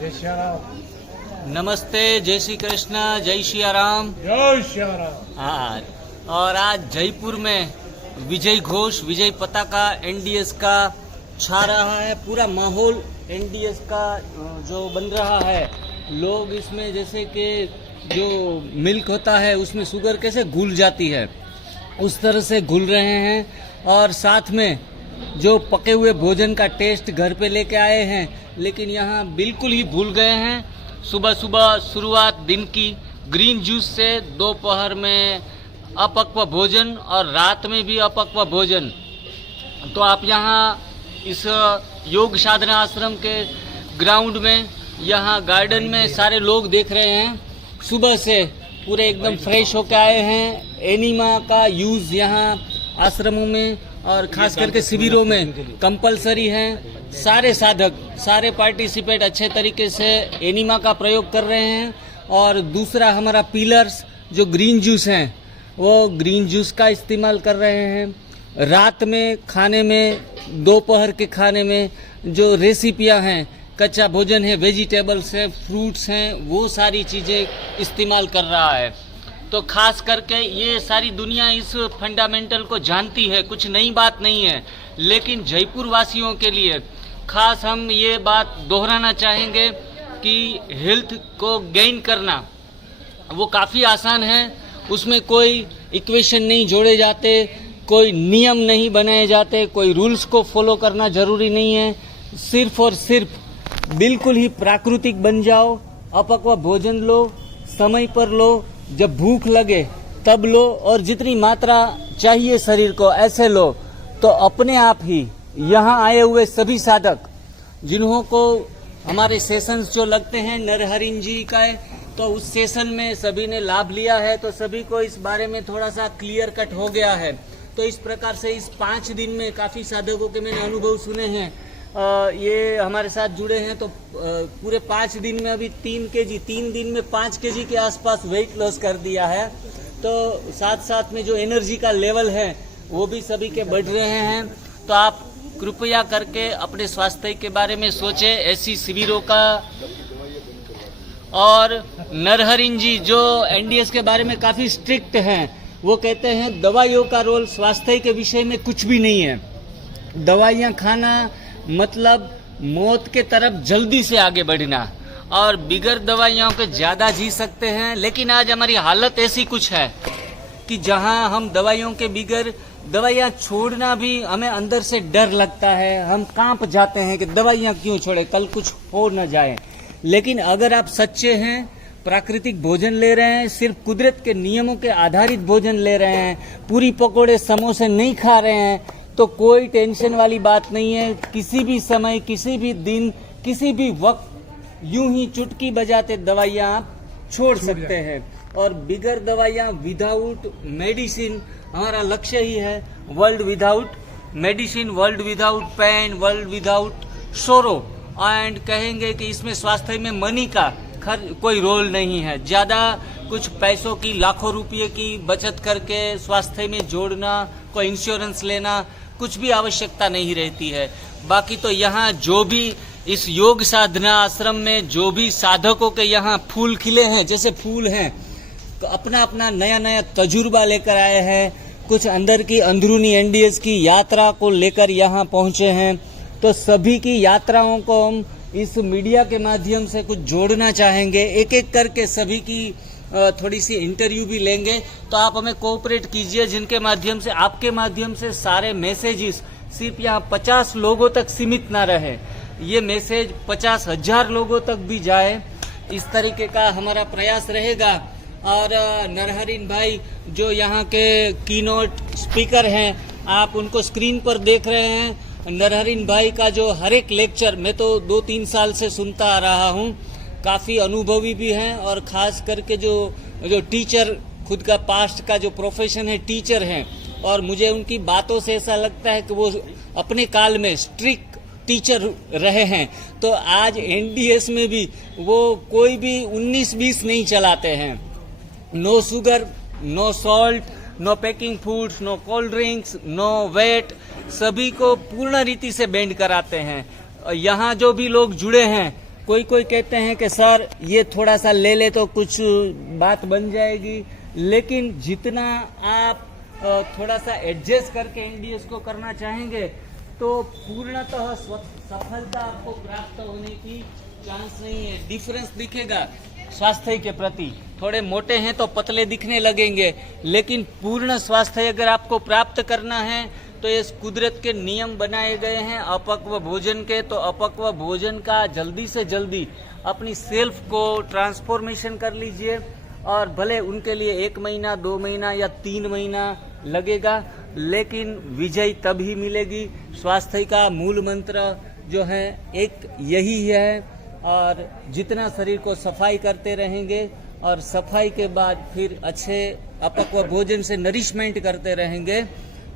जय श्री राम। नमस्ते, जय श्री कृष्णा, जय श्री राम। जय श्री राम। हाँ, और आज जयपुर में विजय घोष, विजय पताका एनडीएस का छा रहा है। पूरा माहौल एनडीएस का जो बन रहा है, लोग इसमें जैसे कि जो मिल्क होता है उसमें शुगर कैसे घुल जाती है उस तरह से घुल रहे हैं। और साथ में जो पके हुए भोजन का टेस्ट घर पे लेके आए हैं, लेकिन यहाँ बिल्कुल ही भूल गए हैं। सुबह सुबह शुरुआत दिन की ग्रीन जूस से, दोपहर में अपक्व भोजन और रात में भी अपक्व भोजन। तो आप यहाँ इस योग साधना आश्रम के ग्राउंड में, यहाँ गार्डन में सारे लोग देख रहे हैं। सुबह से पूरे एकदम फ्रेश होके आए हैं। एनिमा का यूज़ यहाँ आश्रमों में और खास करके शिविरों में कंपलसरी है। सारे साधक, सारे पार्टिसिपेट अच्छे तरीके से एनिमा का प्रयोग कर रहे हैं। और दूसरा हमारा पिलर्स जो ग्रीन जूस हैं, वो ग्रीन जूस का इस्तेमाल कर रहे हैं। रात में खाने में, दोपहर के खाने में जो रेसिपियां हैं, कच्चा भोजन है, वेजिटेबल्स है, फ्रूट्स हैं, वो सारी चीज़ें इस्तेमाल कर रहा है। तो खास करके ये सारी दुनिया इस फंडामेंटल को जानती है, कुछ नई बात नहीं है। लेकिन जयपुर वासियों के लिए खास हम ये बात दोहराना चाहेंगे कि हेल्थ को गेन करना वो काफ़ी आसान है। उसमें कोई इक्वेशन नहीं जोड़े जाते, कोई नियम नहीं बनाए जाते, कोई रूल्स को फॉलो करना जरूरी नहीं है। सिर्फ और सिर्फ बिल्कुल ही प्राकृतिक बन जाओ, अपक्व भोजन लो, समय पर लो, जब भूख लगे तब लो, और जितनी मात्रा चाहिए शरीर को ऐसे लो। तो अपने आप ही यहाँ आए हुए सभी साधक जिन्हों को हमारे सेशंस जो लगते हैं नरहरिन जी का है, तो उस सेशन में सभी ने लाभ लिया है, तो सभी को इस बारे में थोड़ा सा क्लियर कट हो गया है। तो इस प्रकार से इस 5 दिन में काफ़ी साधकों के मैंने अनुभव सुने हैं। ये हमारे साथ जुड़े हैं, तो पूरे 5 दिन में अभी 3 दिन में 5 केजी के आसपास वेट लॉस कर दिया है। तो साथ साथ में जो एनर्जी का लेवल है वो भी सभी के बढ़ रहे हैं। तो आप कृपया करके अपने स्वास्थ्य के बारे में सोचें, ऐसी शिविरों का। और नरहरिन जी जो एनडीएस के बारे में काफ़ी स्ट्रिक्ट हैं, वो कहते हैं दवाइयों का रोल स्वास्थ्य के विषय में कुछ भी नहीं है। दवाइयाँ खाना मतलब मौत के तरफ जल्दी से आगे बढ़ना, और बिगर दवाइयों के ज़्यादा जी सकते हैं। लेकिन आज हमारी हालत ऐसी कुछ है कि जहां हम दवाइयों के बिगर, दवाइयाँ छोड़ना भी हमें अंदर से डर लगता है। हम कांप जाते हैं कि दवाइयाँ क्यों छोड़े, कल कुछ हो न जाए। लेकिन अगर आप सच्चे हैं, प्राकृतिक भोजन ले रहे हैं, सिर्फ कुदरत के नियमों के आधारित भोजन ले रहे हैं, पूरी पकोड़े समोसे नहीं खा रहे हैं, तो कोई टेंशन वाली बात नहीं है। किसी भी समय, किसी भी दिन, किसी भी वक्त यूं ही चुटकी बजाते दवाइयाँ आप छोड़ सकते हैं। और बिगर दवाइयाँ, विदाउट मेडिसिन, हमारा लक्ष्य ही है world without medicine, world without pain, world without sorrow. And कहेंगे कि इसमें स्वास्थ्य में मनी का कोई रोल नहीं है। ज़्यादा कुछ पैसों की, लाखों रुपये की बचत करके स्वास्थ्य में जोड़ना, कोई इंश्योरेंस लेना, कुछ भी आवश्यकता नहीं रहती है। बाकी तो यहाँ जो भी इस योग साधना आश्रम में जो भी साधकों के यहाँ फूल खिले हैं, जैसे फूल हैं, तो अपना अपना नया नया तजुर्बा लेकर आए हैं। कुछ अंदर की अंदरूनी एनडीएस की यात्रा को लेकर यहाँ पहुँचे हैं। तो सभी की यात्राओं को हम इस मीडिया के माध्यम से कुछ जोड़ना चाहेंगे। एक एक करके सभी की थोड़ी सी इंटरव्यू भी लेंगे। तो आप हमें कोऑपरेट कीजिए, जिनके माध्यम से, आपके माध्यम से सारे मैसेजेस सिर्फ यहाँ 50 लोगों तक सीमित ना रहे, ये मैसेज 50,000 लोगों तक भी जाए। इस तरीके का हमारा प्रयास रहेगा। और नरहरिन भाई जो यहाँ के कीनोट स्पीकर हैं, आप उनको स्क्रीन पर देख रहे हैं। नरहरिन भाई का जो हर एक लेक्चर मैं तो 2-3 साल से सुनता आ रहा हूँ, काफ़ी अनुभवी भी हैं। और ख़ास करके जो टीचर, खुद का पास्ट का जो प्रोफेशन है टीचर हैं, और मुझे उनकी बातों से ऐसा लगता है कि वो अपने काल में स्ट्रिक्ट टीचर रहे हैं। तो आज एनडीएस में भी वो कोई भी 19-20 नहीं चलाते हैं। No sugar, no salt, no packing foods, no cold drinks, no weight, सभी को पूर्ण रीति से बैंड कराते हैं। यहाँ जो भी लोग जुड़े हैं कोई कोई कहते हैं कि सर ये थोड़ा सा ले ले तो कुछ बात बन जाएगी, लेकिन जितना आप थोड़ा सा एडजस्ट करके एनडीएस को करना चाहेंगे तो पूर्णतः सफलता आपको प्राप्त होने की चांस नहीं है। डिफरेंस दिखेगा स्वास्थ्य के प्रति, थोड़े मोटे हैं तो पतले दिखने लगेंगे, लेकिन पूर्ण स्वास्थ्य अगर आपको प्राप्त करना है तो ये कुदरत के नियम बनाए गए हैं अपक्व भोजन के। तो अपक्व भोजन का जल्दी से जल्दी अपनी सेल्फ को ट्रांसफॉर्मेशन कर लीजिए, और भले उनके लिए 1 महीना 2 महीना या 3 महीना लगेगा, लेकिन विजय तभी मिलेगी। स्वास्थ्य का मूल मंत्र जो है एक यही है, और जितना शरीर को सफाई करते रहेंगे और सफाई के बाद फिर अच्छे अपक्व भोजन से नरिशमेंट करते रहेंगे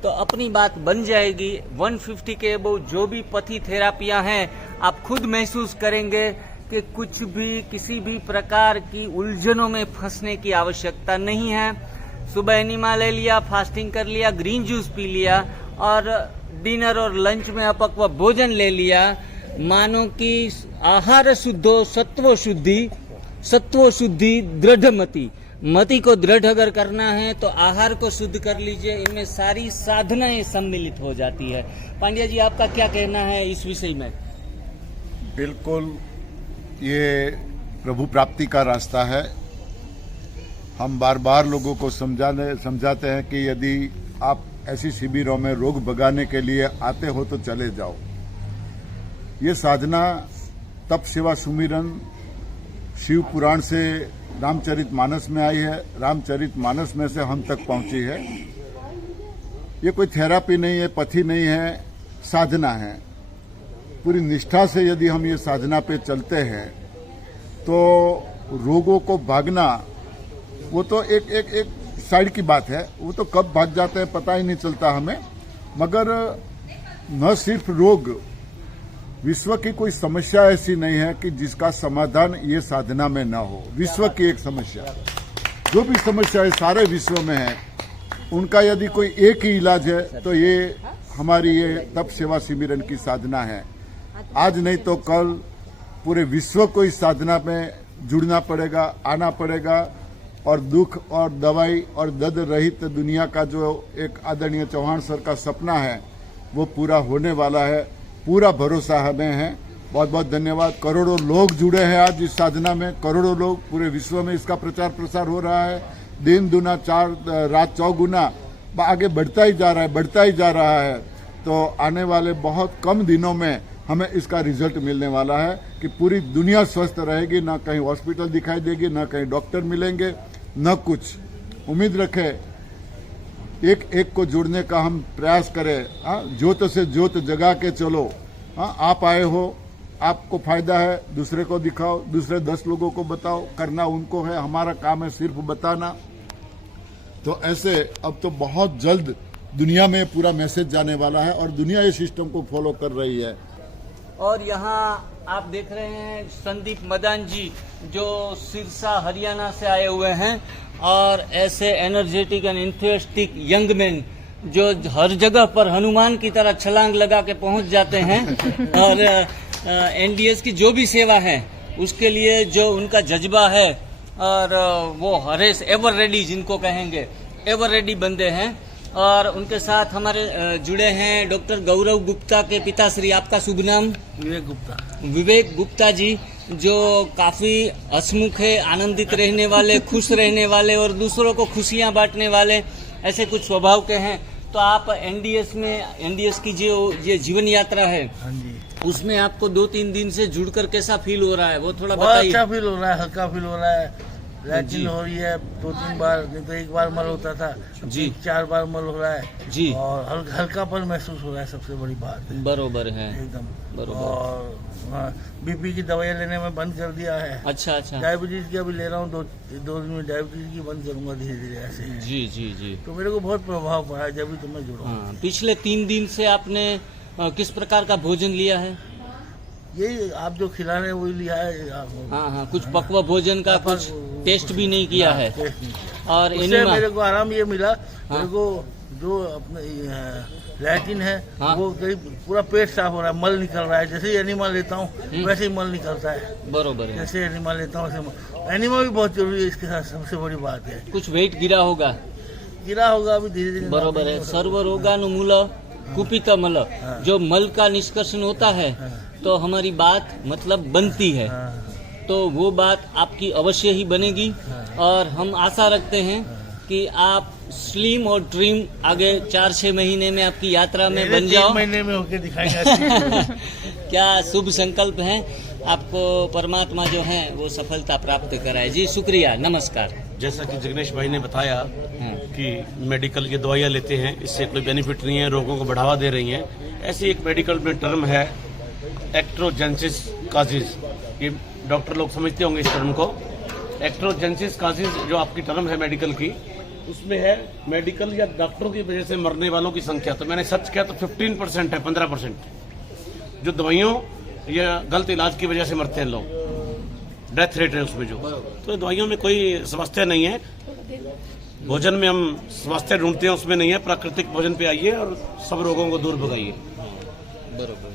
तो अपनी बात बन जाएगी। 150 के अबव जो भी पथी थेरापियां हैं, आप खुद महसूस करेंगे कि कुछ भी किसी भी प्रकार की उलझनों में फंसने की आवश्यकता नहीं है। सुबह एनिमा ले लिया, फास्टिंग कर लिया, ग्रीन जूस पी लिया और डिनर और लंच में अपक्व भोजन ले लिया, मानो कि आहार शुद्धो सत्व शुद्धि दृढ़मति। मति को दृढ़ अगर करना है तो आहार को शुद्ध कर लीजिए, इनमें सारी साधनाएं सम्मिलित हो जाती है। पांड्या जी, आपका क्या कहना है इस विषय में? बिल्कुल, ये प्रभु प्राप्ति का रास्ता है। हम बार बार लोगों को समझाते हैं कि यदि आप ऐसी शिविरों में रोग भगाने के लिए आते हो तो चले जाओ। ये साधना तप सेवा सुमिरन शिव पुराण से रामचरितमानस में आई है, रामचरितमानस में से हम तक पहुंची है। ये कोई थेरापी नहीं है, पथी नहीं है, साधना है। पूरी निष्ठा से यदि हम ये साधना पे चलते हैं तो रोगों को भागना वो तो एक साइड की बात है, वो तो कब भाग जाते हैं पता ही नहीं चलता हमें। मगर न सिर्फ रोग, विश्व की कोई समस्या ऐसी नहीं है कि जिसका समाधान ये साधना में ना हो। विश्व की एक समस्या, जो भी समस्या है सारे विश्व में है, उनका यदि कोई एक ही इलाज है तो ये हमारी ये तप सेवा शिविरन की साधना है। आज नहीं तो कल पूरे विश्व को इस साधना में जुड़ना पड़ेगा, आना पड़ेगा, और दुख और दवाई और दर्द रहित दुनिया का जो एक आदरणीय चौहान सर का सपना है वो पूरा होने वाला है। पूरा भरोसा हमें है। बहुत बहुत धन्यवाद। करोड़ों लोग जुड़े हैं आज इस साधना में, करोड़ों लोग, पूरे विश्व में इसका प्रचार प्रसार हो रहा है। दिन दुना रात चौगुना आगे बढ़ता ही जा रहा है। तो आने वाले बहुत कम दिनों में हमें इसका रिजल्ट मिलने वाला है कि पूरी दुनिया स्वस्थ रहेगी, ना कहीं हॉस्पिटल दिखाई देगी, ना कहीं डॉक्टर मिलेंगे, न कुछ। उम्मीद रखें, एक एक को जोड़ने का हम प्रयास करें। ज्योत से ज्योत जगा के चलो। आप आए हो, आपको फायदा है, दूसरे को दिखाओ, दूसरे 10 लोगों को बताओ। करना उनको है, हमारा काम है सिर्फ बताना। तो ऐसे अब तो बहुत जल्द दुनिया में पूरा मैसेज जाने वाला है और दुनिया इस सिस्टम को फॉलो कर रही है। और यहाँ आप देख रहे हैं संदीप मदान जी जो सिरसा हरियाणा से आए हुए हैं, और ऐसे energetic and enthusiastic young man जो हर जगह पर हनुमान की तरह छलांग लगा के पहुंच जाते हैं और एनडीएस की जो भी सेवा है उसके लिए जो उनका जज्बा है, और वो हरेश एवर रेडी जिनको कहेंगे, एवर रेडी बंदे हैं। और उनके साथ हमारे जुड़े हैं डॉक्टर गौरव गुप्ता के पिताश्री। आपका शुभ नाम? विवेक गुप्ता जी, जो काफी हंसमुख है, आनंदित रहने वाले, खुश रहने वाले और दूसरों को खुशियां बांटने वाले, ऐसे कुछ स्वभाव के हैं। तो आप एनडीएस की जो ये जीवन यात्रा है उसमें आपको 2-3 दिन से जुड़कर कैसा फील हो रहा है, वो थोड़ा बताइए। अच्छा फील हो रहा है, हल्का फील हो रहा है, लैट्रिन हो रही है 2-3 बार, नहीं तो 1 बार मल होता था जी, 4 बार मल हो रहा है जी, और हल्कापन महसूस हो रहा है। सबसे बड़ी बात है। बरोबर है, एकदम बरोबर। और बीपी की दवाइयाँ लेने में बंद कर दिया है। अच्छा। डायबिटीज की अभी ले रहा हूँ, 2 दिन में डायबिटीज की बंद करूंगा धीरे धीरे ऐसे। जी। तो मेरे को बहुत प्रभाव पड़ा है जब भी तुम्हें जुड़ा। पिछले 3 दिन से आपने किस प्रकार का भोजन लिया है? यही आप जो खिला रहे हैं वही लिया है। हाँ, कुछ पक्वा भोजन का कुछ टेस्ट भी नहीं किया है। और मेरे को आराम ये मिला, मेरे को जो अपने लैट्रिन है हाँ। वो करीब पूरा पेट साफ हो रहा है, मल निकल रहा है। जैसे ही एनिमा लेता हूँ वैसे ही मल निकलता है। बरोबर है। जैसे एनिमा लेता हूँ वैसे एनिमा भी बहुत जरूरी है इसके साथ, सबसे बड़ी बात है। कुछ वेट गिरा होगा? गिरा होगा अभी धीरे धीरे। बरोबर है। सर्व रोगानुमूल कुपित मल, जो मल का निष्कर्षण होता है तो हमारी बात मतलब बनती है, तो वो बात आपकी अवश्य ही बनेगी। और हम आशा रखते हैं कि आप स्लिम और ट्रिम आगे 4-6 महीने में आपकी यात्रा में बन जाओ। 3 महीने में होके दिखाएंगे। क्या शुभ संकल्प है, आपको परमात्मा जो है वो सफलता प्राप्त कराए। जी शुक्रिया, नमस्कार। जैसा कि जिग्नेश भाई ने बताया कि मेडिकल की दवाइयाँ लेते हैं, इससे कोई बेनिफिट नहीं है, रोगों को बढ़ावा दे रही हैं। ऐसी एक मेडिकल में टर्म है एक्ट्रोजेंसिस काजिज, ये डॉक्टर लोग समझते होंगे इस टर्म को। एक्ट्रोजेंसिस काजिज जो आपकी टर्म है मेडिकल की, उसमें है मेडिकल या डॉक्टरों की वजह से मरने वालों की संख्या। तो मैंने सर्च किया तो 15% है, 15% जो दवाइयों या गलत इलाज की वजह से मरते हैं लोग, डेथ रेट है उसमें जो। तो दवाइयों में कोई स्वास्थ्य नहीं है, भोजन में हम स्वास्थ्य ढूंढते हैं उसमें नहीं है। प्राकृतिक भोजन पे आइए और सब रोगों को दूर भगाइए। बरोबर।